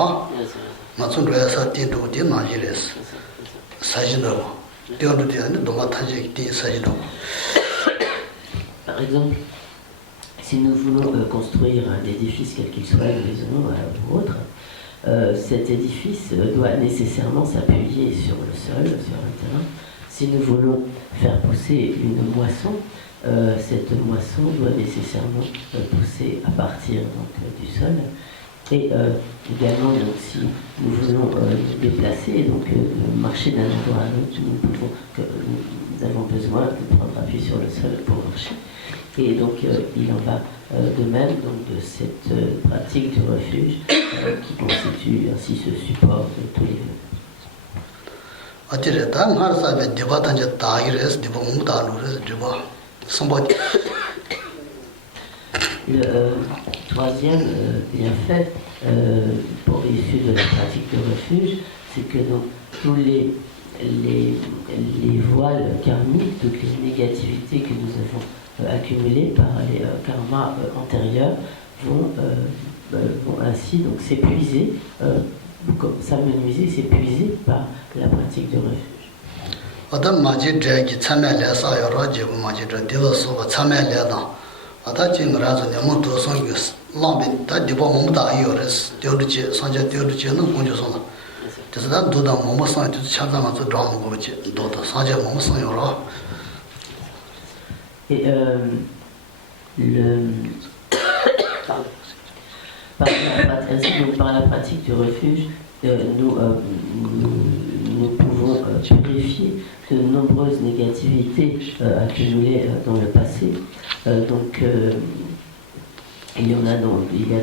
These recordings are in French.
ro ma tsun ro sa tin do de na ji res sa ji do de do de do ma ta ji de sa ji do. Par exemple, si nous voulons construire un édifice, quel qu'il soit, une maison ou autre, cet édifice doit nécessairement s'appuyer sur le sol, sur un terrain. Si nous voulons faire pousser une moisson, cette moisson doit nécessairement pousser à partir donc, du sol. Et également, donc, si nous voulons nous déplacer, donc marcher d'un endroit à un autre, nous avons besoin de prendre appui sur le sol pour marcher. Et donc, il en va de même donc, de cette pratique du refuge qui constitue ainsi ce support de tous les vœux. Le troisième bienfait issu de la pratique de refuge, c'est que donc, tous les voiles karmiques, toutes les négativités que nous avons accumulées par les karmas antérieurs vont ainsi donc s'épuiser, s'amenuiser, s'épuiser par la pratique de refuge. Adam maji dragi tsamele sa yoro jibu maji dragi dilo soba tsamele da ata jing razo nyamu to songi lambi ta dibo momu da yores diodu chi sanja diodu chi no kunju songa tesa da doda momu sang tu chanda ma tu drama go chi doda sanja momu sang yoro. Et par la pratique du refuge, nous pouvons purifier de nombreuses négativités accumulées dans le passé. Il y a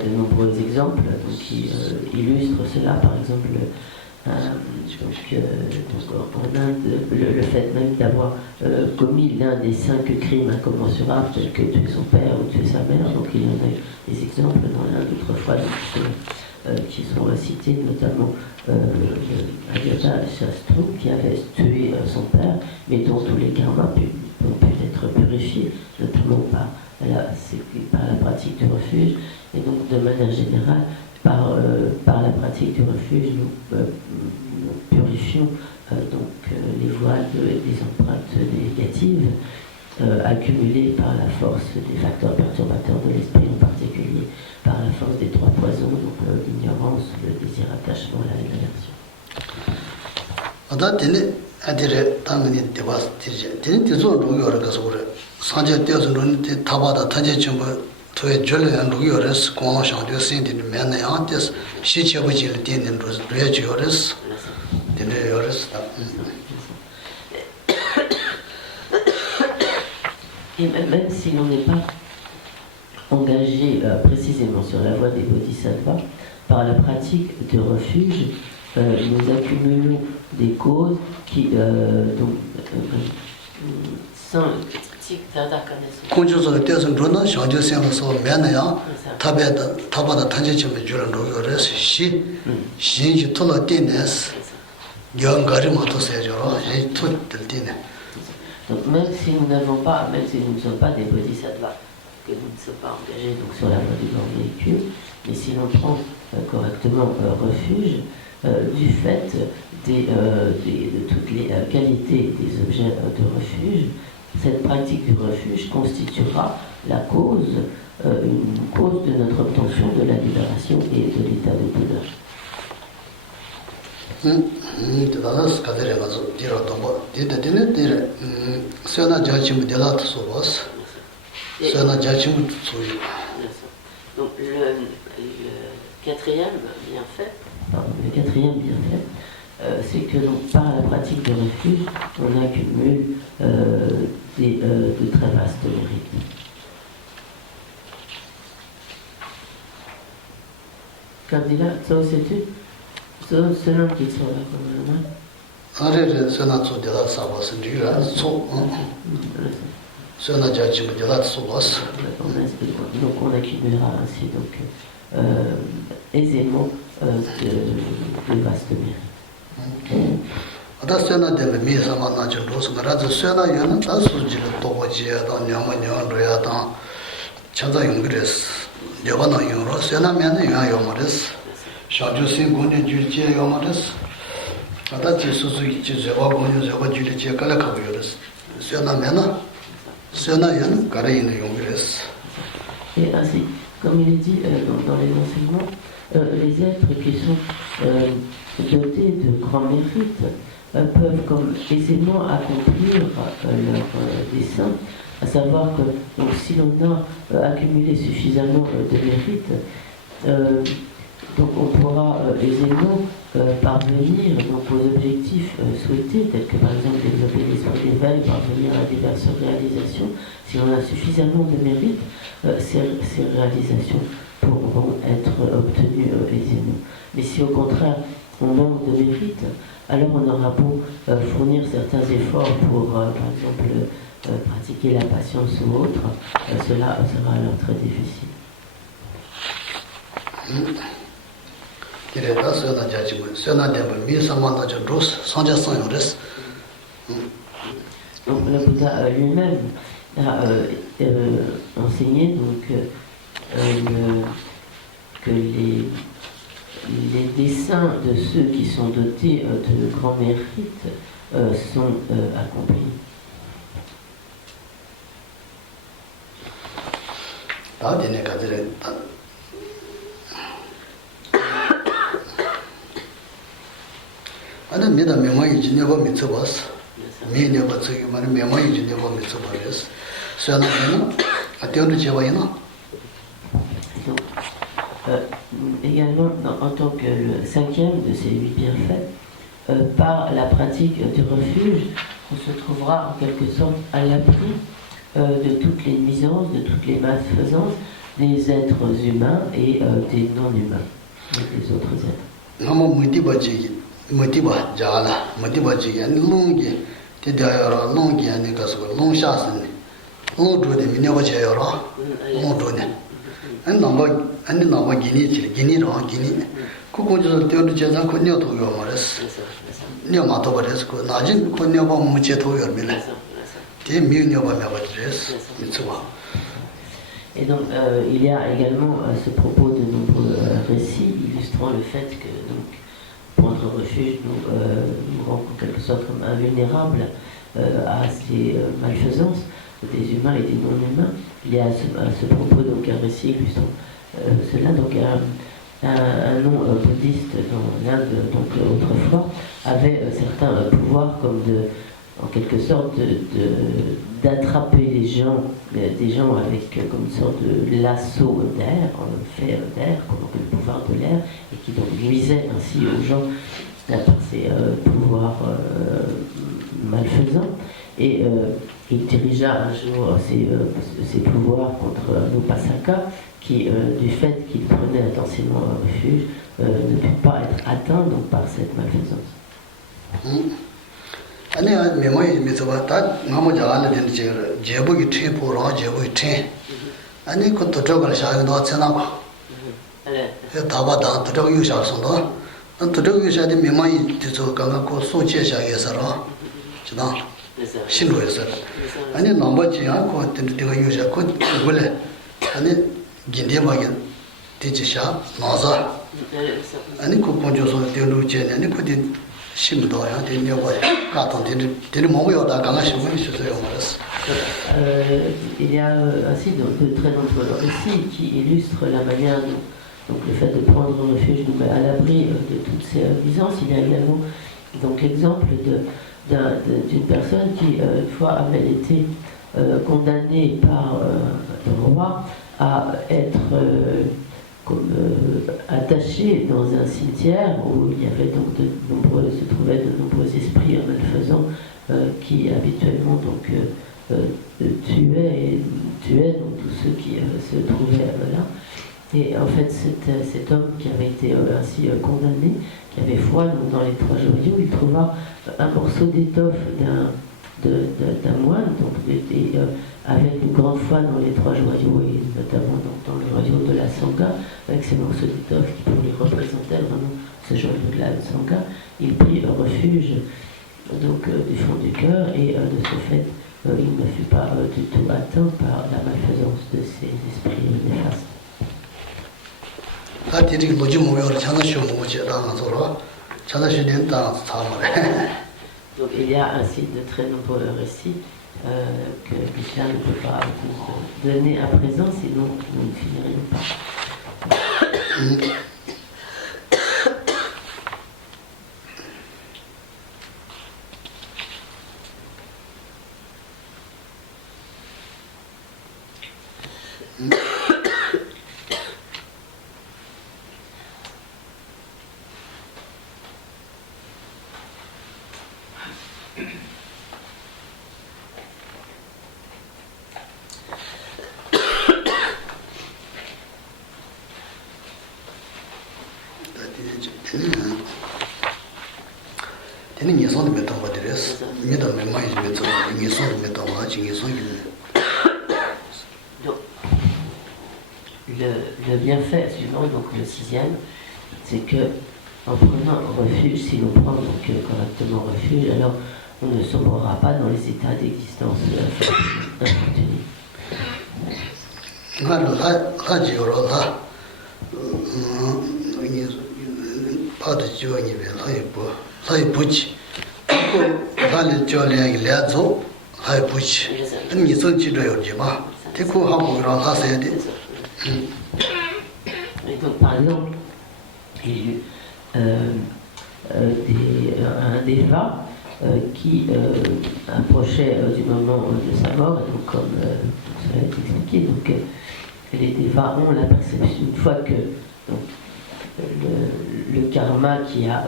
de nombreux exemples qui illustrent cela. Par exemple, en Inde, le fait même d'avoir commis l'un des 5 crimes incommensurables, tels que tuer son père ou tuer sa mère. Donc il y en a des exemples dans l'Inde autrefois qui sont cités, notamment Agatha Shastru qui avait tué son père, mais dont tous les karmas ont pu être purifiés, notamment par la pratique du refuge. Et donc de manière générale, par la pratique du refuge, nous purifions les voiles des empreintes négatives accumulées par la force des facteurs perturbateurs de l'esprit, en particulier par la force des 3 poisons, donc l'ignorance, le désir, attachement, la révélation. 토에 절레한 루기어레스 공항 상주 센디는 맨에 안테스 시체부질 되는 루에지어레스 되네요레스. Et même si l'on n'est pas engagé précisément sur la voie des bodhisattvas, par la pratique de refuge, nous accumulons des causes qui 공주서 때선 그러나 상주 생에서 맨에야 타바다 탄제점에 주는 루기어레스 신지 토로 되네스 영가리 못어서요. 이 토들 되네. Donc même si nous ne sommes pas des bodhisattvas, que nous ne sommes pas engagés donc, sur la voie du grand véhicule, mais si l'on prend correctement refuge, du fait de toutes les qualités des objets de refuge, cette pratique du refuge constituera la cause, une cause de notre obtention de la libération et de l'état de Bouddha. Donc le quatrième bienfait, c'est que donc, par la pratique de refuge, on accumule de très vastes mérites. Candida, ça sais-tu? Cela qui sont là comme donc on accumulera ainsi donc, aisément de vastes mérites. Adasena de mi sama na chos garazo sena yana tasu jilo toboji da nyama nyon ya da chanza yungres yobana yoro sena mena ya yomores Shangju Sing Guni Juji Yomaris, Adachi Suzuki Zeva Guni Zeva Juji Kalakaviris, Sena Mena, Sena Yan, Karayin Yungiris. Et ainsi, comme il est dit dans les enseignements, les êtres qui sont dotés de grands mérites peuvent comme aisément accomplir leur dessein, à savoir que donc, si l'on a accumulé suffisamment de mérites, donc on pourra aisément parvenir donc, aux objectifs souhaités, tels que par exemple développer l'esprit d'éveil, parvenir à diverses réalisations. Si on a suffisamment de mérites, ces réalisations pourront être obtenues aisément. Mais si au contraire on manque de mérite, alors on aura beau fournir certains efforts pour, par exemple, pratiquer la patience ou autre, cela sera alors très difficile. Donc le Bouddha lui-même a enseigné donc, que les desseins de ceux qui sont dotés de grands mérites sont accomplis. Ana mida mema yiji nebo mitsubas. Mi nebo tsugi mani mema yiji nebo mitsubares. Sena mena ationdu chewa ina. Également, en tant que le cinquième de ces 8 bienfaits, par la pratique du refuge, on se trouvera en quelque sorte à l'abri de toutes les nuisances, de toutes les malfaisances des êtres humains et des non-humains, des autres êtres. Namo mutiba chigi, mutiba jala, mutiba chigi, ani longi, te dayara, longi ani kasuwa, long shasani, long jode, minyawa chayara, long jode. Ani namba gini chili, gini raha gini. Kukunju teodu chezan ko nyo toyo mares. Nyo ma toba res ko, najin ko nyo ba muche toyo mile. Te mi nyo ba meba res, mitsuwa. Et donc, il y a également à ce propos de nombreux récits illustrant le fait que donc, prendre refuge nous rend en quelque sorte comme invulnérables à ces malfaisances des humains et des non-humains. Il y a à ce propos donc, un récit illustrant cela. Donc, un nom bouddhiste dans l'Inde, donc autrefois, avait certains pouvoirs comme en quelque sorte d'attraper les gens, des gens avec comme une sorte de lasso d'air, fait d'air, comme le pouvoir de l'air, et qui donc nuisait ainsi aux gens par ses pouvoirs malfaisants. Et il dirigea un jour ses pouvoirs contre Upasaka, qui, du fait qu'il prenait intensément un refuge, ne put pas être atteint donc, par cette malfaisance. Ani memoyi mitsuba ta ngamo jagana den jebu gi thi pura jebu gi thi ani ko to jogal sha no tsena ba e taba da to jog yu sha so do to jog yu sha de memoyi de zo ga ko so che sha ye sa ro chida shin ro ye sa ani namba ji ya ko de de yu sha ko gule ani ginde ba ge de ji sha no za ani ko ko jo so de lu che ani ko de il y a ainsi de très nombreux récits qui illustrent la manière dont donc le fait de prendre refuge nous met à l'abri de toutes ces nuisances. Il y a également donc l'exemple d'une personne qui une fois avait été condamnée par le roi à être attaché dans un cimetière où il y avait donc se trouvaient de nombreux esprits malfaisants qui habituellement donc tuaient donc tous ceux qui se trouvaient là. Et en fait cet homme qui avait été ainsi condamné, qui avait foi donc, dans les 3 joyaux, il trouva un morceau d'étoffe d'un moine, donc, avec une grande foi dans les 3 joyaux et notamment dans le joyau de la Sangha, avec ces morceaux d'étoffe qui pour lui représentaient vraiment ce joyau de la Sangha. Il prit refuge donc, du fond du cœur et de ce fait il ne fut pas du tout atteint par la malfaisance de ces esprits néfastes. 다 디리 로지 모여를 장난쇼 모지 당하서로 장난쇼는 당 사마래. Donc il y a ainsi de très nombreux récits que Michel ne peut pas vous donner à présent, sinon nous ne finirions pas. 되는 예선도 몇 동가 드렸어. 믿어 몇 마이 몇 동, 예선도 몇 동가 지금 예선이. Donc, le bienfait suivant, donc le sixième, c'est que en prenant refuge, si l'on prend donc correctement refuge, alors on ne sombrera pas dans les états d'existence infortunés. Et donc, par exemple, il y a eu un déva qui approchait du moment de sa mort, donc comme ça a été expliqué, donc les dévas ont la perception, une fois que donc, le karma qui a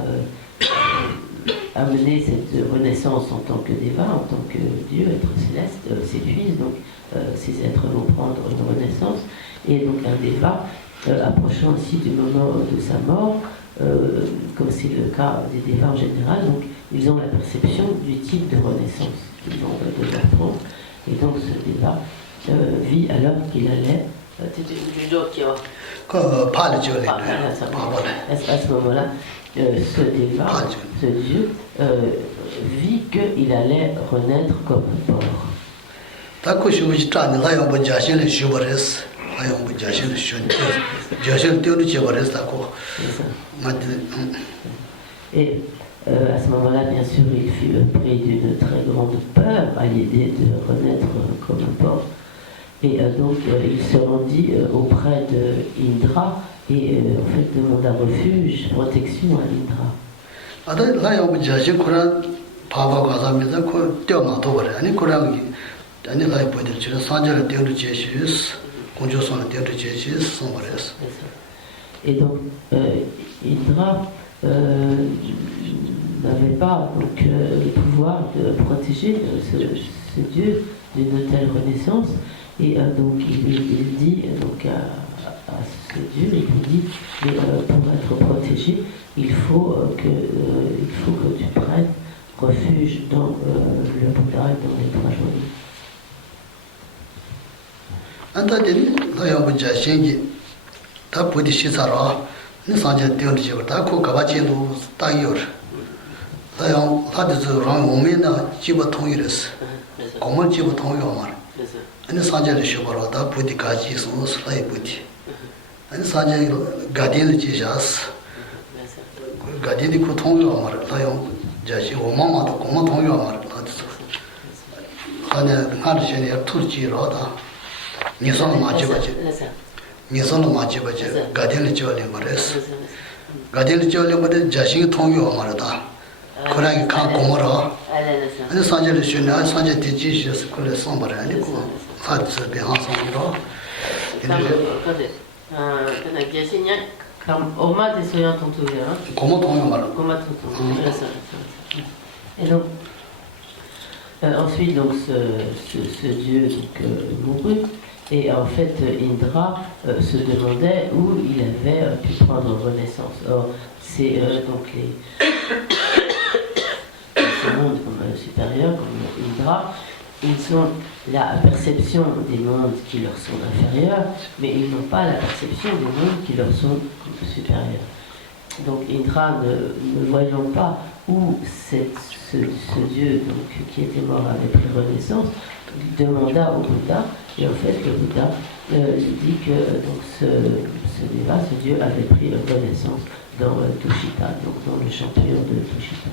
amené cette renaissance en tant que déva, en tant que Dieu, être céleste, s'épuise, donc ces êtres vont prendre une renaissance, et donc un déva approchant aussi du moment de sa mort, comme c'est le cas des dévas en général, donc ils ont la perception du type de renaissance qu'ils vont devoir prendre, et donc ce déva vit alors qu'il allait à ce moment-là, ce déva, ce Dieu, vit qu'il allait renaître comme un porc. Et à ce moment-là, bien sûr, il fut pris d'une très grande peur à l'idée de renaître comme un porc. Et donc, il se rendit auprès de Indra et en fait demanda refuge, protection à Indra. Et donc, Indra n'avait pas donc, le pouvoir de protéger ce Dieu d'une telle renaissance. Et donc il dit donc, à ce Dieu, il lui dit, mais pour être protégé, il faut que tu prennes refuge dans le Bouddha et dans les trois journées. 아니 산재를 쉬버라다 부디 가지 소스라이 부디 아니 산재 가디를 지자스 가디니 그 통요 말아요 자시 오마마도 고마 통요 말아요 아니 하르제니 투르지로다 니선 마지바지 니선 마지바지 가디를 지어내 말했어 가디를 지어내 말에 자시 통요 말아다 그러니 간 고모로 아니 산재를 쉬나 산재 뒤지시스 그래 sombre 아니고 Et donc, ensuite, donc, ce dieu donc, mourut, et en fait, Indra se demandait où il avait pu prendre renaissance. Or, c'est donc ces mondes supérieurs, comme Indra, ils ont la perception des mondes qui leur sont inférieurs, mais ils n'ont pas la perception des mondes qui leur sont supérieurs. Donc Indra, ne voyant pas où ce Dieu donc, qui était mort avait pris renaissance, il demanda au Bouddha, Et en fait, le Bouddha dit que donc, ce déva, ce dieu, avait pris renaissance dans Tushita, donc dans le champion de Tushita.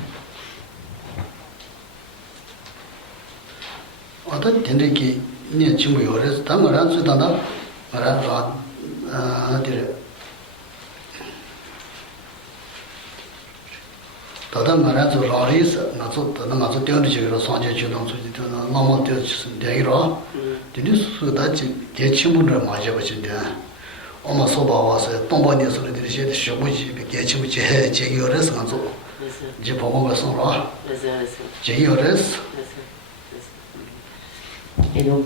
Tata Marazu Raris, Nazo Theology, Sanja Chudon, normal Deira, the news that Getchimundra Majavachin, Oma Soba was a Tombani solidity, Shabuji, Getchimuchi, Jayores, Nazo, Jipoma Sora, Jayores. Et donc,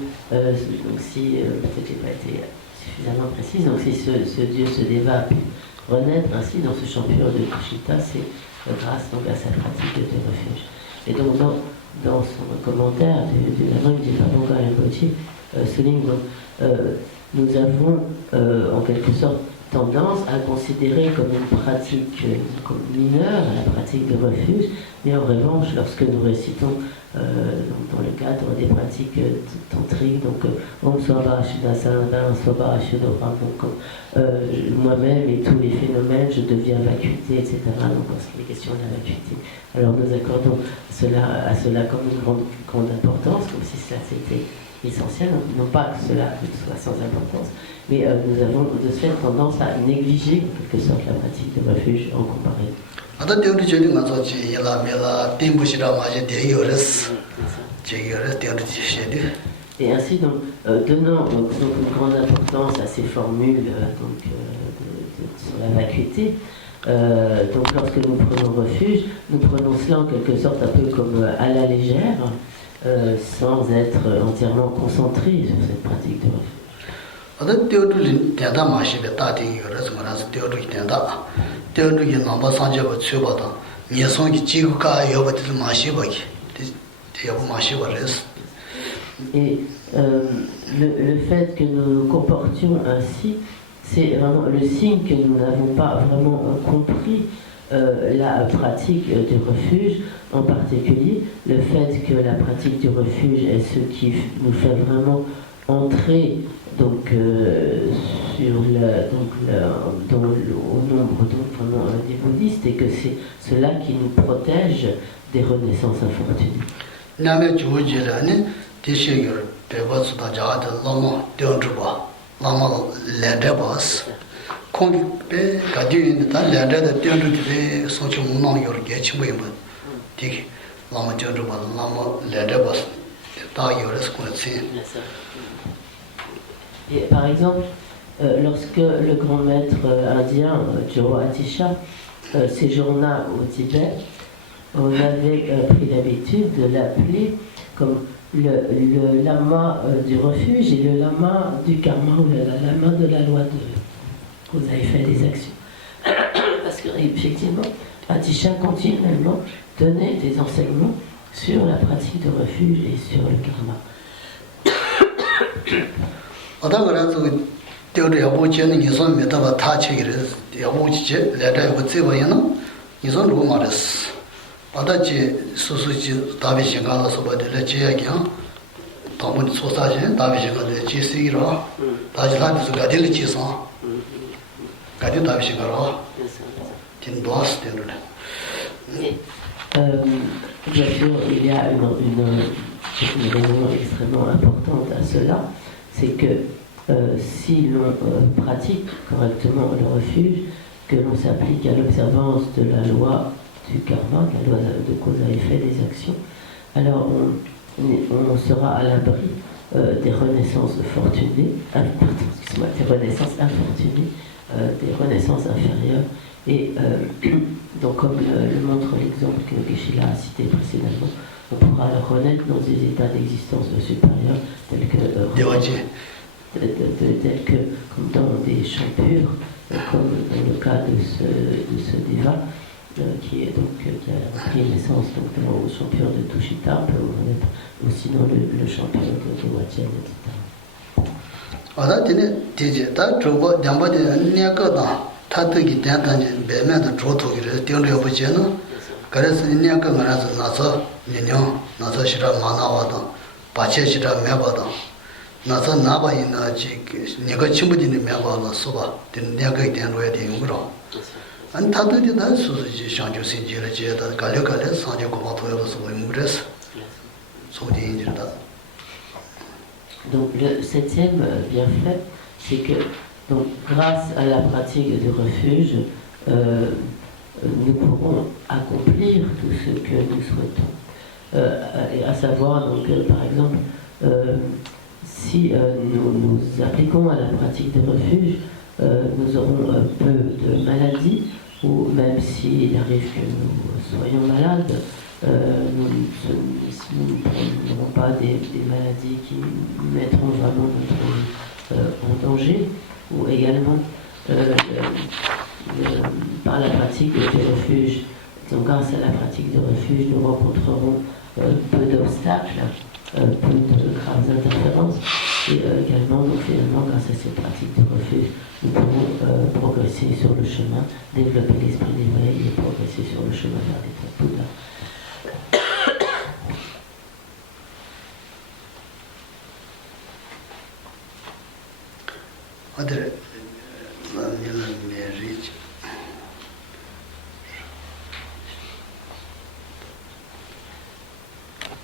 si peut-être pas été suffisamment précise, donc si ce dieu, ce déva a pu renaître ainsi dans ce champion de Tushita, c'est grâce donc à sa pratique de refuge. Et donc dans son commentaire du Lamrim du Falun Rinpoché souligne nous avons en quelque sorte tendance à considérer comme une pratique comme mineure la pratique de refuge, mais en revanche lorsque nous récitons dans le cadre des pratiques tantriques, donc Om Swabha Shuddhasananda, Swabha Shuddhoram, donc moi-même et tous les phénomènes, je deviens vacuité, etc. Donc lorsqu'il est question de la vacuité. Alors nous accordons à cela comme une grande importance, comme si cela c'était essentiel, non pas que cela soit sans importance, mais nous avons de ce fait tendance à négliger en quelque sorte la pratique de refuge en comparaison. Et ainsi, donc, donnant donc, une grande importance à ces formules sur la vacuité, donc lorsque nous prenons refuge, nous prenons cela en quelque sorte un peu comme à la légère, sans être entièrement concentrés sur cette pratique de refuge. Et le fait que nous nous comportions ainsi, c'est vraiment le signe que nous n'avons pas vraiment compris la pratique du refuge, en particulier le fait que la pratique du refuge est ce qui nous fait vraiment entrer donc, au nombre des bouddhistes, et que c'est cela qui nous protège des renaissances infortunées. Et par exemple, lorsque le grand maître indien, Jiro Atisha, séjourna au Tibet, on avait pris l'habitude de l'appeler comme le lama du refuge et le lama du karma, ou le lama de la loi de cause à effet des actions. Parce qu'effectivement, Atisha continuellement donnait des enseignements sur la pratique de refuge et sur le karma. Bien sûr, il y a une raison extrêmement importante à cela, c'est que si l'on pratique correctement le refuge, que l'on s'applique à l'observance de la loi du karma, la loi de cause à effet des actions, alors on sera à l'abri des renaissances fortunées, des renaissances infortunées, des renaissances inférieures. Et donc comme le montre l'exemple que Geshe-la a cité précédemment, on pourra renaître dans des états d'existence supérieurs tels que comme dans des champs purs, comme dans le cas de ce déva qui a pris naissance au champ pur de Tushita, peut renaître aussi dans le champ pur de Wachen, etc. 나서 나바이나 지 내가 친구들이 매발로 써봐. 내가 이된 거에 대한 거로. 안 다들이 다 소소지 상주 신지를 제다 갈려갈려 상주 고마워요 소문 그랬어. 소디인지다. Donc le septième bienfait, c'est que donc, grâce à la pratique du refuge, nous pourrons accomplir tout ce que nous souhaitons. À savoir, donc, par exemple, si nous appliquons à la pratique du refuge, nous aurons peu de maladies, ou même s'il arrive que nous soyons malades, nous n'aurons pas des maladies qui mettront vraiment notre vie en danger, ou également par la pratique du refuge. Donc grâce à la pratique du refuge, nous rencontrerons peu d'obstacles, peu de graves interférences, et également, donc finalement, grâce à cette pratique du refuge, nous pourrons progresser sur le chemin, développer l'esprit d'éveil et progresser sur le chemin vers l'état de Bouddha. 아들 남녀는 메리지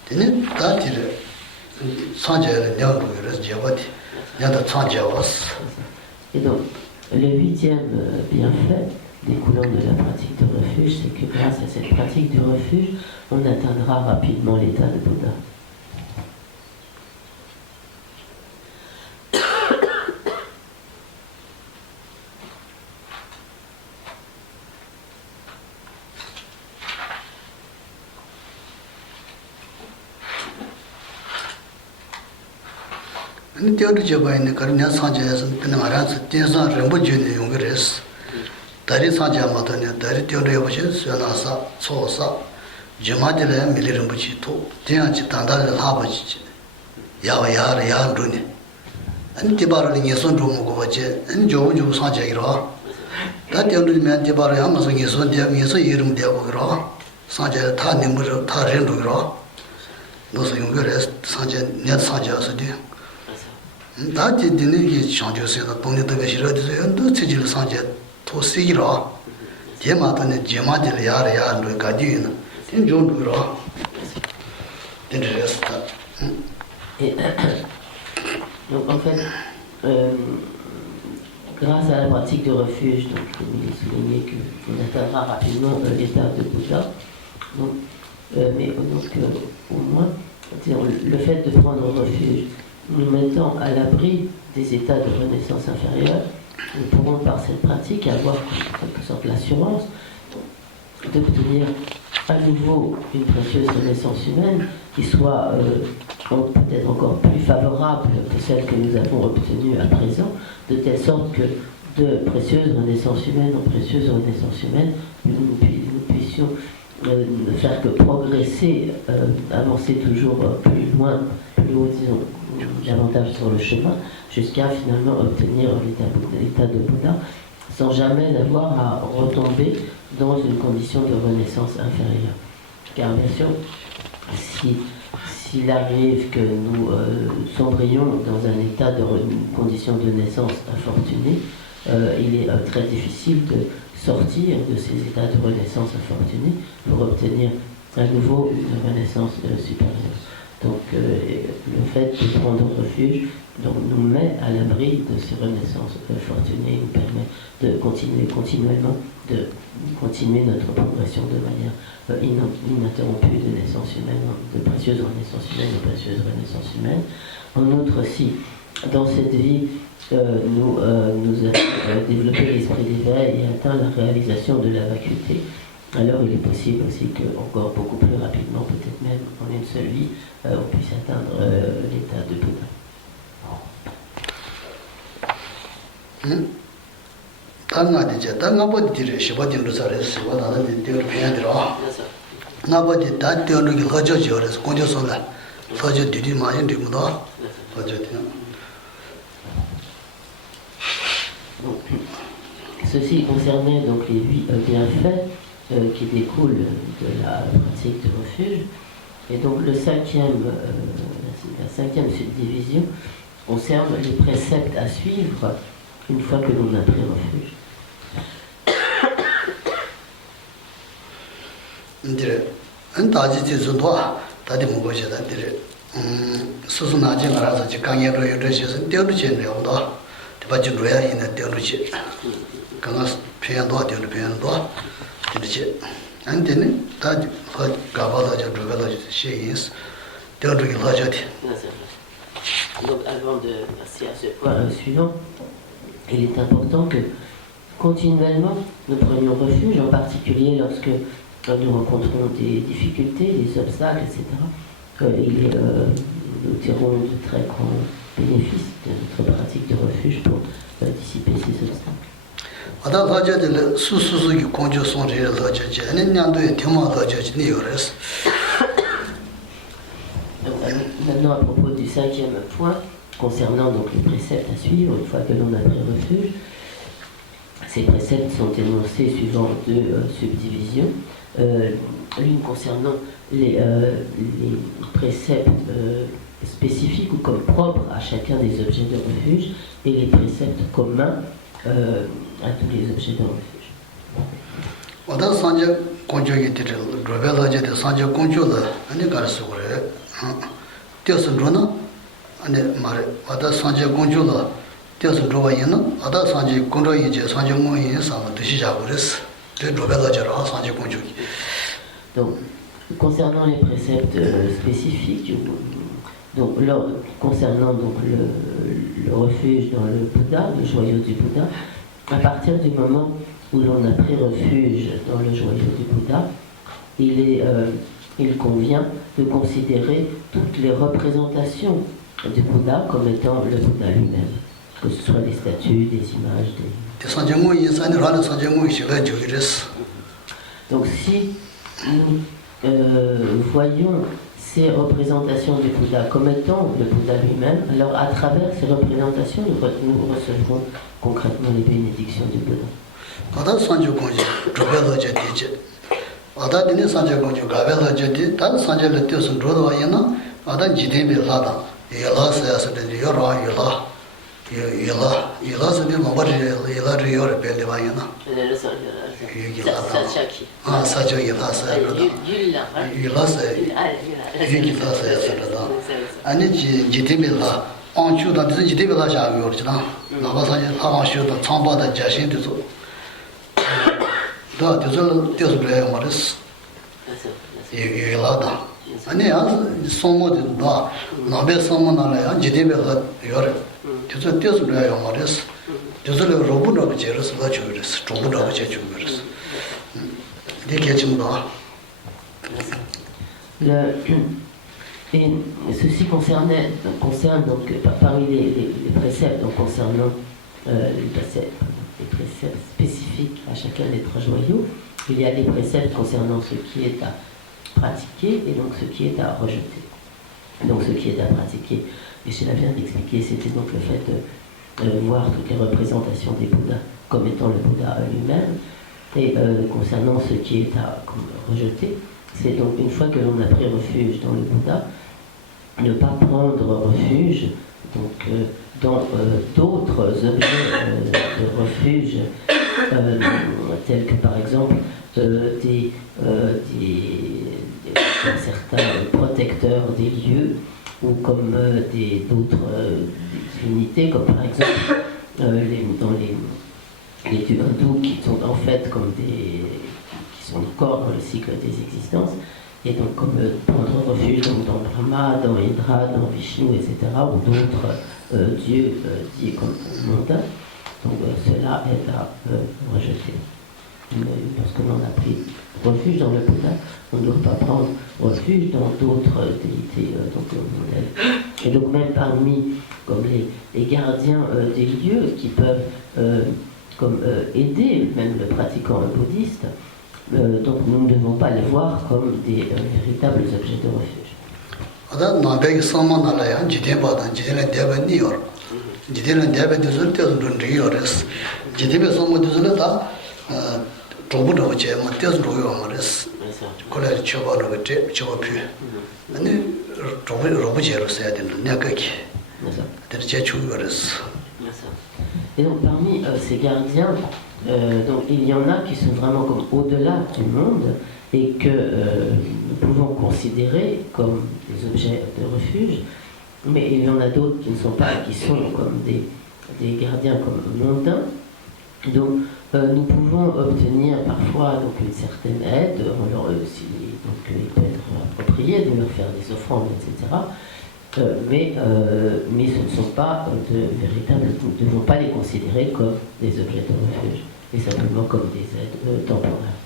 되는 다들 산재를 내어보기로 제바디 내가 산재왔어. Et donc, le huitième bienfait découlant de la pratique du refuge, c'est que grâce à cette pratique du refuge, on atteindra rapidement l'état de Bouddha. Teodu jeba ine karnya sanje yasan pina maransi tensan rinpo juni yungi res. Dari sanje amatanya, dari teodu yeba shi suyana sa, so sa, jima jila mili rinpo chi to, tena chi tandali lhaba chi, yawa yaara yaara runi. Ani tibara li nyesun rumu kuwa chi, ani jobu jobu sanje gira. Da teodu jima tibara yama su nyesun yirim dewa gira. Sanje ta nimbu ta rindu gira. Nosu yungi res, sanje, net sanje asu di. 다지 되는 창조세다 동네도 싫어지세요. 너 체질 상제 토시기라. 제마도는 제마들 야야 너 가지는 된 존도라. 된레스타. Donc en fait, grâce à la pratique de refuge, donc comme il est souligné qu'on atteindra rapidement l'état de Bouddha, donc, mais donc au moins, le fait de prendre refuge, nous mettant à l'abri des états de renaissance inférieure, nous pourrons par cette pratique avoir en quelque sorte l'assurance d'obtenir à nouveau une précieuse renaissance humaine qui soit peut-être encore plus favorable que celle que nous avons obtenue à présent, de telle sorte que de précieuses renaissances humaines en précieuses renaissances humaines, nous puissions ne faire que progresser, avancer toujours plus loin, plus haut, disons, davantage sur le chemin, jusqu'à finalement obtenir l'état de Bouddha, sans jamais avoir à retomber dans une condition de renaissance inférieure. Car bien sûr, s'il arrive que nous sombrions dans un état de condition de naissance infortunée, il est très difficile de sortir de ces états de renaissance infortunée pour obtenir à nouveau une renaissance supérieure. Donc le fait de prendre refuge donc, nous met à l'abri de ces renaissances fortunées, nous permet de continuer notre progression de manière ininterrompue de naissance humaine, de précieuses renaissances humaines, de précieuses renaissances humaines. En outre, si dans cette vie nous avons développé l'esprit d'éveil et atteint la réalisation de la vacuité, alors il est possible aussi que encore beaucoup plus rapidement, peut-être même en une seule vie, on puisse atteindre l'état de Bouddha. Ceci concernait donc les 8 bienfaits qui découlent de la pratique du refuge. Et donc la cinquième subdivision concerne les préceptes à suivre une fois que l'on a pris refuge. Donc avant de passer à ce point suivant, il est important que continuellement nous prenions refuge, en particulier lorsque nous rencontrons des difficultés, des obstacles, etc. Nous tirons de très grands bénéfices de notre pratique de refuge pour dissiper ces obstacles. Maintenant, à propos du cinquième point, concernant donc les préceptes à suivre, une fois que l'on a pris refuge, ces préceptes sont énoncés suivant deux subdivisions. L'une concernant les préceptes spécifiques ou comme propres à chacun des objets de refuge et les préceptes communs à tous les objets de refuge. Donc, concernant les préceptes spécifiques, concernant donc le refuge dans le Bouddha, le joyau du Bouddha, à partir du moment où l'on a pris refuge dans le joyau du Bouddha, il convient de considérer toutes les représentations du Bouddha comme étant le Bouddha lui-même, que ce soit des statues, des images, Donc si nous voyons ces représentations du Bouddha comme étant le Bouddha lui-même, alors à travers ces représentations, nous recevrons concrètement les bénédictions du Bouddha. Et ceci concerne donc parmi les préceptes concernant les préceptes spécifiques à chacun des trois joyaux, il y a des préceptes concernant ce qui est à pratiquer et donc ce qui est à rejeter. Donc ce qui est à pratiquer, et Sheila vient d'expliquer, c'était donc le fait de voir toutes les représentations des Bouddhas comme étant le Bouddha lui-même, et concernant ce qui est à rejeter, c'est donc une fois que l'on a pris refuge dans le Bouddha, ne pas prendre refuge donc, dans d'autres objets de refuge, tels que par exemple certains protecteurs des lieux, ou comme d'autres divinités, comme par exemple dans les dieux hindous qui sont en fait comme qui sont encore dans le cycle des existences, et donc comme prendre refuge donc, dans Brahma, dans Indra, dans Vishnu, etc., ou d'autres dieux dits comme mondains. Donc cela est à rejeter. Lorsque l'on a pris refuge dans le Bouddha, on ne doit pas prendre refuge dans d'autres déités mondaines. Et donc même parmi comme les gardiens des lieux qui peuvent aider même le pratiquant bouddhiste, donc nous ne devons pas les voir comme des véritables objets de refuge. Et donc parmi ces gardiens, donc, il y en a qui sont vraiment comme au-delà du monde et que nous pouvons considérer comme des objets de refuge, mais il y en a d'autres qui ne sont pas, qui sont comme des gardiens comme mondains. Donc nous pouvons obtenir parfois donc, une certaine aide, donc, il peut être approprié de leur faire des offrandes, etc. Mais ce ne sont pas de véritables, nous ne devons pas les considérer comme des objets de refuge, mais simplement comme des aides temporaires.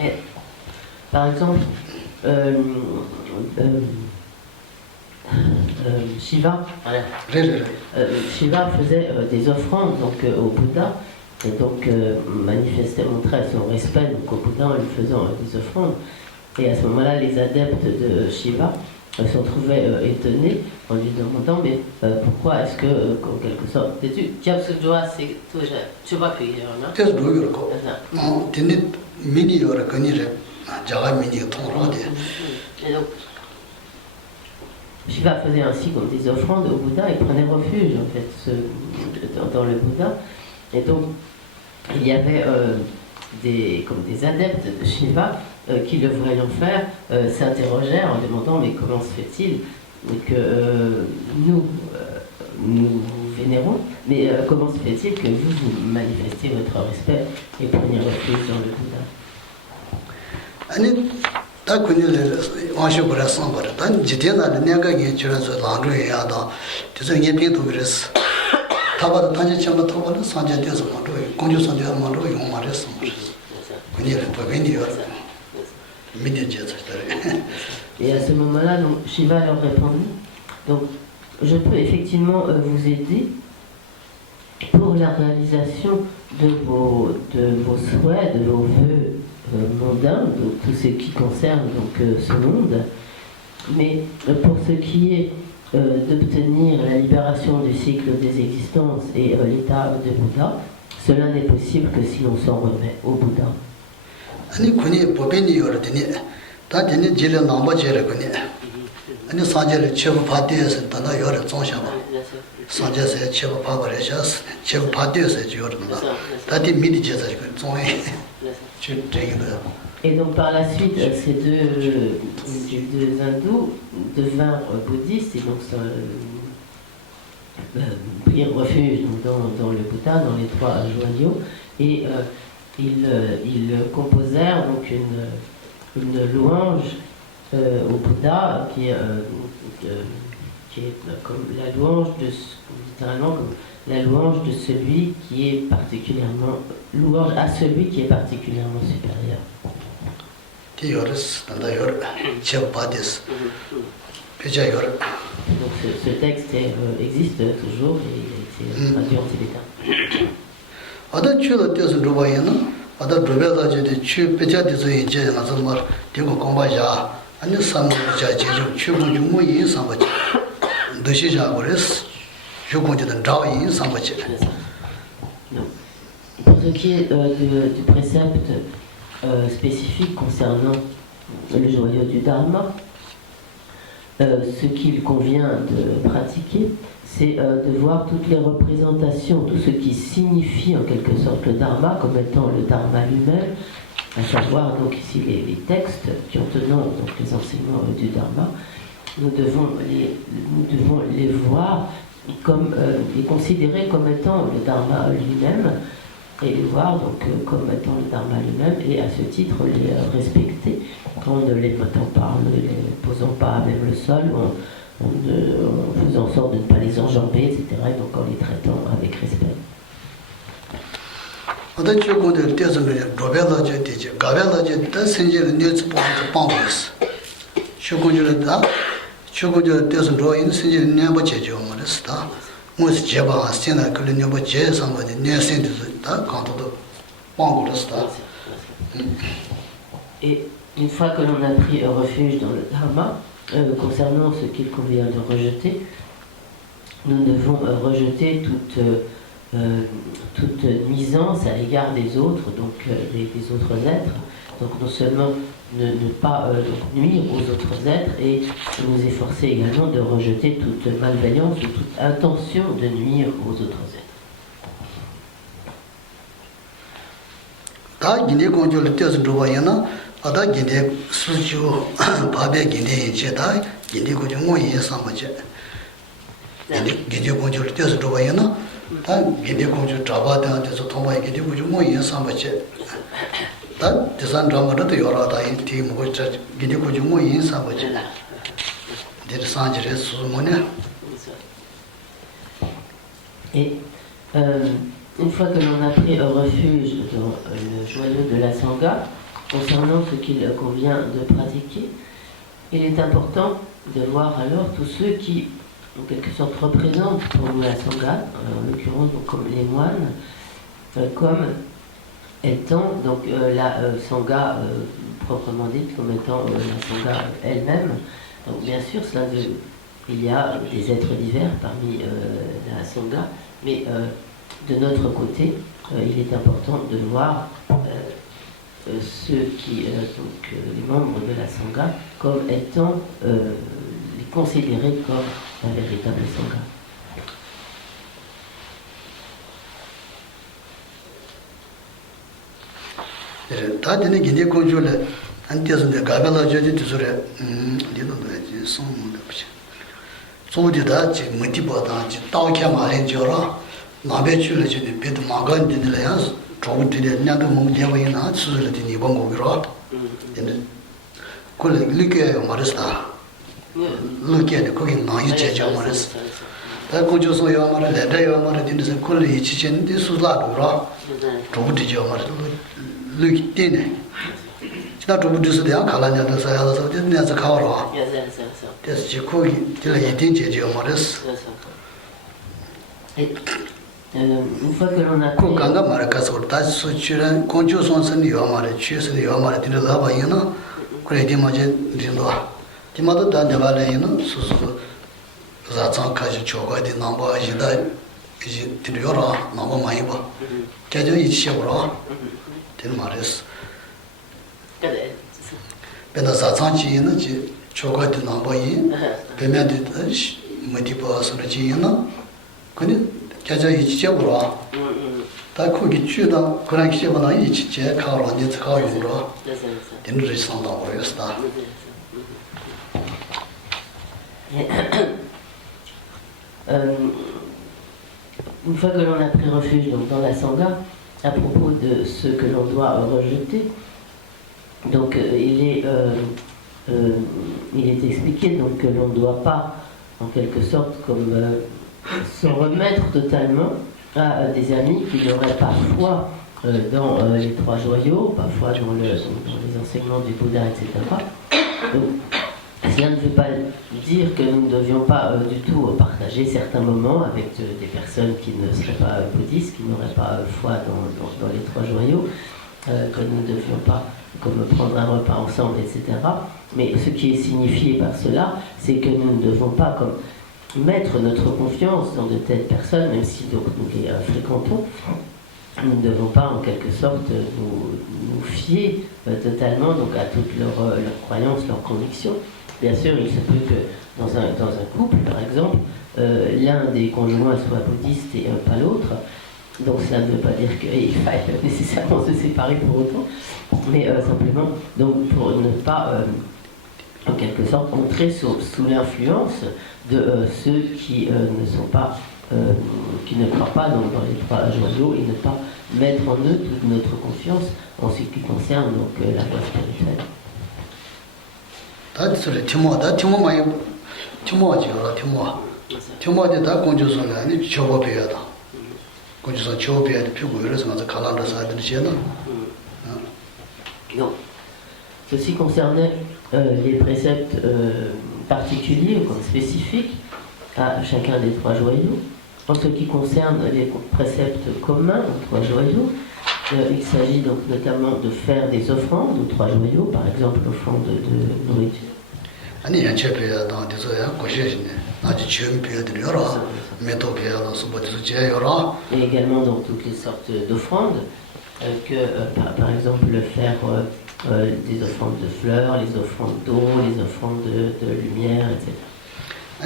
Et, par exemple, Shiva, Shiva faisait des offrandes donc, au Bouddha et donc montrait son respect donc, au Bouddha en lui faisant des offrandes. Et à ce moment-là, les adeptes de Shiva se trouvaient étonnés en lui demandant mais pourquoi est-ce que, en quelque sorte, et donc, Shiva faisait ainsi comme des offrandes au Bouddha et prenait refuge en fait dans le Bouddha. Et donc il y avait comme des adeptes de Shiva qui, le voyant faire, s'interrogèrent en demandant mais comment se fait-il que nous vous vénérons, mais comment se fait-il que vous manifestez votre respect et preniez refuge dans le Bouddha? Et à ce moment-là, donc, Shiva leur répondit, donc je peux effectivement vous aider pour la réalisation de vos souhaits, de vos vœux mondains, donc tout ce qui concerne donc, ce monde, mais pour ce qui est d'obtenir la libération du cycle des existences et l'état de Bouddha, cela n'est possible que si l'on s'en remet au Bouddha. Et donc par la suite, ces deux hindous devinrent bouddhistes et donc prirent refuge dans le Bouddha, dans les trois joyaux, et ils composèrent donc une louange au Bouddha qui est comme la louange littéralement comme la louange de celui qui est particulièrement louange à celui qui est particulièrement supérieur. Donc ce texte existe toujours et il a été traduit en tibétain. Pour ce qui est du précepte spécifique concernant le joyau du Dharma, ce qu'il convient de pratiquer, c'est de voir toutes les représentations, tout ce qui signifie en quelque sorte le Dharma comme étant le Dharma lui-même, à savoir donc ici les textes contenant donc les enseignements du Dharma. Nous devons les voir comme, les considérer comme étant le Dharma lui-même, et les voir donc comme étant le Dharma lui-même, et à ce titre les respecter en ne les mettant pas, en ne les posant pas à même le sol, en faisant en sorte de ne pas les enjamber, etc., donc en les traitant avec respect. moi c'est jeba sina que le niveau je sama de ne sen de ta quand de bon le sta. Et une fois que l'on a pris refuge dans le dharma, concernant ce qu'il convient de rejeter, nous devons rejeter toute nuisance à l'égard des autres, donc des autres êtres. Donc non seulement ne pas nuire aux autres êtres, et nous efforcer également de rejeter toute malveillance ou toute intention de nuire aux autres êtres. 다 기내 공조를 떼서 들어와야나 아다 기내 수주 밥에 기내 제다 기내 공조 뭐이 삼아제 기내 공조를 떼서 들어와야나 다 기내 공조 잡아다 돼서 통화에 기내 공조 뭐이 삼아제 다 대산 드라마도 여러다 이 팀고 기내 공조 뭐이 삼아제 데 산지레 수모네. Et une fois que l'on a pris refuge dans le joyau de la Sangha, concernant ce qu'il convient de pratiquer, il est important de voir alors tous ceux qui, en quelque sorte, représentent pour nous la Sangha, en l'occurrence comme les moines, comme étant donc la Sangha proprement dite, comme étant la Sangha elle-même. Donc bien sûr, il y a des êtres divers parmi la Sangha, mais de notre côté, il est important de voir ceux qui, donc les membres de la Sangha, comme étant les considérés comme la véritable Sangha. 다들 기내 공조를 한때서는 가벨라 저지 두서래 리도도 손문도 없이 소디다 지 못이보다 지 따오케 말해 줘라 나베 줄을 주는 배도 마간 되들이야 조금들이 나도 몸대와이나 수술을 되니 번고기로 얘는 콜레 리게 말했다 리게는 거기 나이 제자 말했어 다 고조소 요 말을 내려요 말을 되는서 콜레 지체는데 수라도라 조금들이 말 리게 되네 나 조금들이 대한 갈라냐도 사야서 되는서 가오라 그래서 지코기 들에 이딘 제자 말했어 une fois que l'on a ko ganga maraka sorta so chira konjo son san yo mare chis yo mare tin la ba yina kure di ma je din do ti ma da da ba le yina su su za chang ka ji cho ga di na ba ji da ji tin yo ra na ba ma yi ba ke jo yi chi ra tin ma res pe da za chang ji yina ji cho ga di na ba yi pe me di ma di ba so ji yina kuni 자자 이치적으로 다 거기 주다 그런 기계보다 이치제 가로 이제 가요로 된을 상담 버렸다. Une fois que l'on a pris refuge donc, dans la Sangha, à propos de ce que l'on doit rejeter, donc il est expliqué donc, que l'on ne doit pas, en quelque sorte, comme se remettre totalement à des amis qui n'auraient pas foi dans les trois joyaux, pas foi dans les enseignements du Bouddha, etc. Donc, cela ne veut pas dire que nous ne devions pas du tout partager certains moments avec des personnes qui ne seraient pas bouddhistes, qui n'auraient pas foi dans les trois joyaux, que nous ne devions pas comme prendre un repas ensemble, etc. Mais ce qui est signifié par cela, c'est que nous ne devons pas comme mettre notre confiance dans de telles personnes, même si donc, nous les fréquentons, nous ne devons pas en quelque sorte nous fier totalement donc, à toutes leurs croyances, leurs convictions. Bien sûr, il se peut que dans un couple, par exemple, l'un des conjoints soit bouddhiste et pas l'autre. Donc cela ne veut pas dire qu'il faille nécessairement se séparer pour autant, mais simplement donc, pour ne pas en quelque sorte entrer sous l'influence de ceux qui ne sont pas, qui ne croient pas donc, dans les trois joyaux et ne pas mettre en eux toute notre confiance en ce qui concerne donc, la voie spirituelle. Donc, ceci concernait les préceptes particuliers ou comme spécifiques à chacun des trois joyaux. En ce qui concerne les préceptes communs aux trois joyaux, il s'agit donc notamment de faire des offrandes aux trois joyaux, par exemple l'offrande de nourriture. Et également donc toutes les sortes d'offrandes, par exemple faire des offrandes de fleurs, les offrandes d'eau, les offrandes de lumière, etc. Et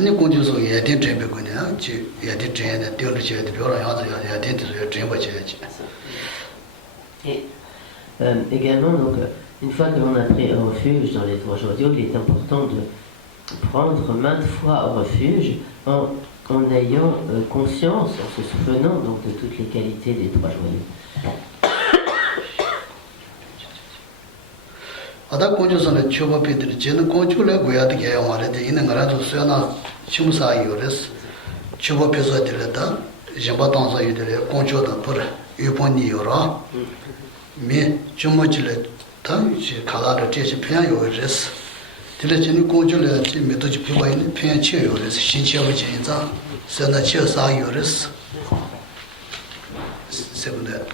également, donc, une fois que l'on a pris un refuge dans les trois joyaux, il est important de prendre maintes fois au refuge en ayant conscience, en se souvenant donc, de toutes les qualités des trois joyaux. Ada konjusana chuba pedri jena konjula goyad gaya mare de ina ngara do sona chumsa yores chuba peza dilata jamba tanza yudere konjoda pur yuponi yora me chumajile ta chi kala de che pyan yores dile jeni konjula chi me to chi piwa ina pyan che yores shin che wa chen za sona che sa yores secondaire.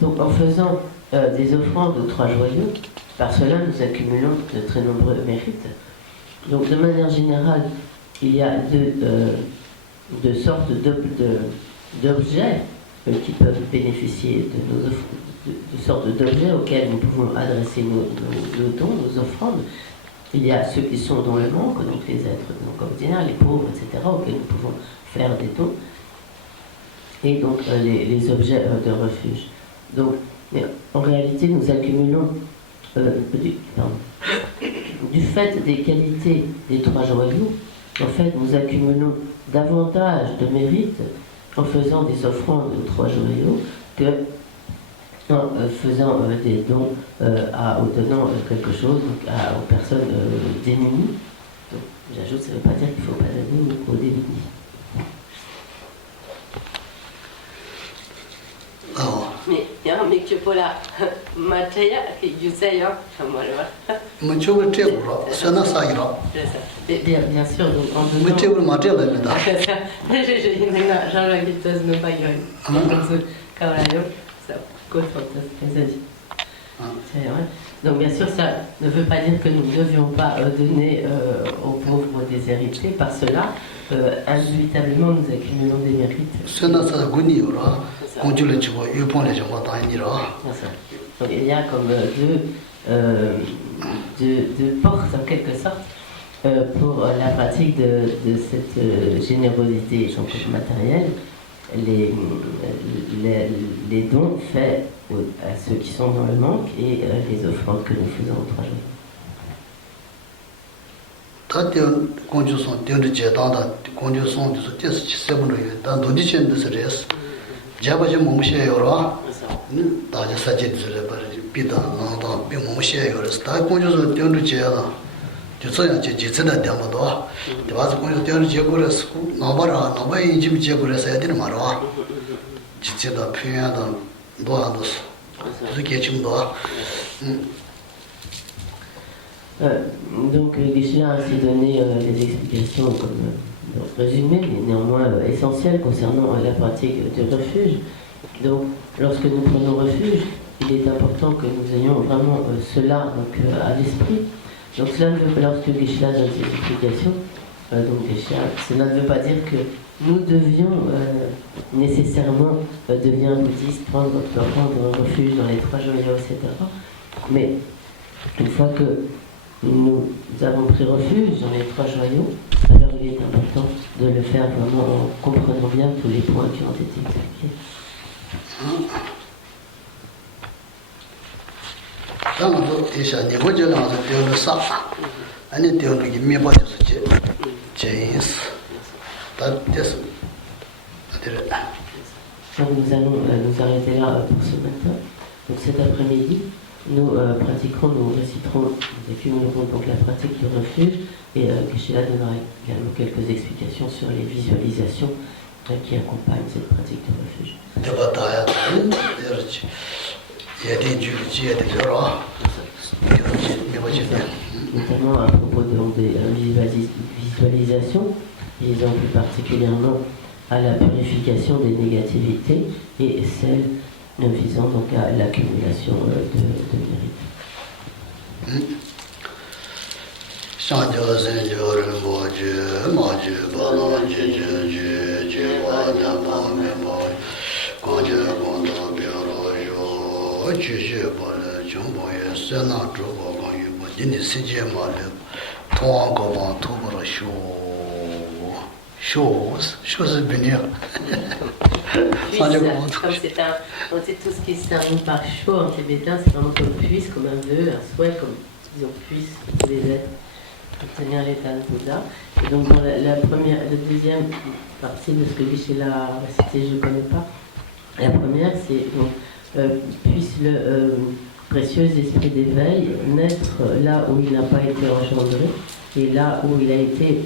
Donc en faisant des offrandes aux trois joyaux, par cela nous accumulons de très nombreux mérites. Donc de manière générale, il y a deux sortes d'objets qui peuvent bénéficier de nos offrandes, de sortes d'objets auxquels nous pouvons adresser nos dons, nos offrandes. Il y a ceux qui sont dans le manque, donc les êtres donc ordinaires, les pauvres, etc., auxquels nous pouvons faire des dons. Et donc les objets de refuge. Donc, mais en réalité, nous accumulons, du fait des qualités des trois joyaux, en fait, nous accumulons davantage de mérite en faisant des offrandes aux trois joyaux que en faisant des dons, en donnant quelque chose donc, aux personnes démunies. Donc, j'ajoute, ça ne veut pas dire qu'il ne faut pas donner aux démunis. Mais que pour la matière, you say, Bien sûr, donc en donc bien sûr, ça ne veut pas dire que nous ne devions pas donner aux pauvres, aux déshérités. Par cela, indubitablement, nous accumulons des mérites. Donc il y a comme deux portes, en quelque sorte, pour la pratique de cette générosité matérielle. Les dons faits à ceux qui sont dans le manque et les offrandes que nous faisons aux trois jours. Donc Geshe-la a ainsi donné les explications comme résumées, mais néanmoins essentielles concernant la pratique du refuge. Donc lorsque nous prenons refuge, il est important que nous ayons vraiment cela donc, à l'esprit. Donc cela ne veut pas, lorsque Geshe-la donne ses explications, cela ne veut pas dire que nous devions nécessairement devenir bouddhistes, prendre un refuge dans les trois joyaux, etc. Mais une fois que nous avons pris refuge dans les trois joyaux, alors il est important de le faire vraiment en comprenant bien tous les points qui ont été expliqués. Donc nous allons nous arrêter là pour ce matin. Donc cet après-midi, nous pratiquerons, nous réciterons, nous accumulerons donc la pratique du refuge et Geshe-la donnera également quelques explications sur les visualisations qui accompagnent cette pratique du refuge. Notamment à propos des visualisations, visant plus particulièrement à la purification des négativités et celle visant donc à l'accumulation de mérite. Comme c'est tout ce qui se termine par chaud en tibétain, c'est vraiment comme puisse, comme un vœu, un souhait, comme disons puisse tous les êtres obtenir l'état de Bouddha. Et donc dans la deuxième partie de ce que Geshe-la a cité, je ne connais pas. La première, c'est donc puisse le précieux esprit d'éveil naître là où il n'a pas été engendré, et là où il a été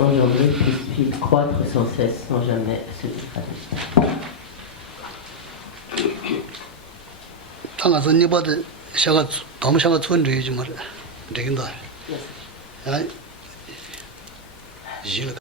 engendré, puisse-t-il croître sans cesse, sans jamais se dégrader. 당가서 니바데 샤가 너무 샤가 촌주의지 말이야. 되긴다. 야. 이거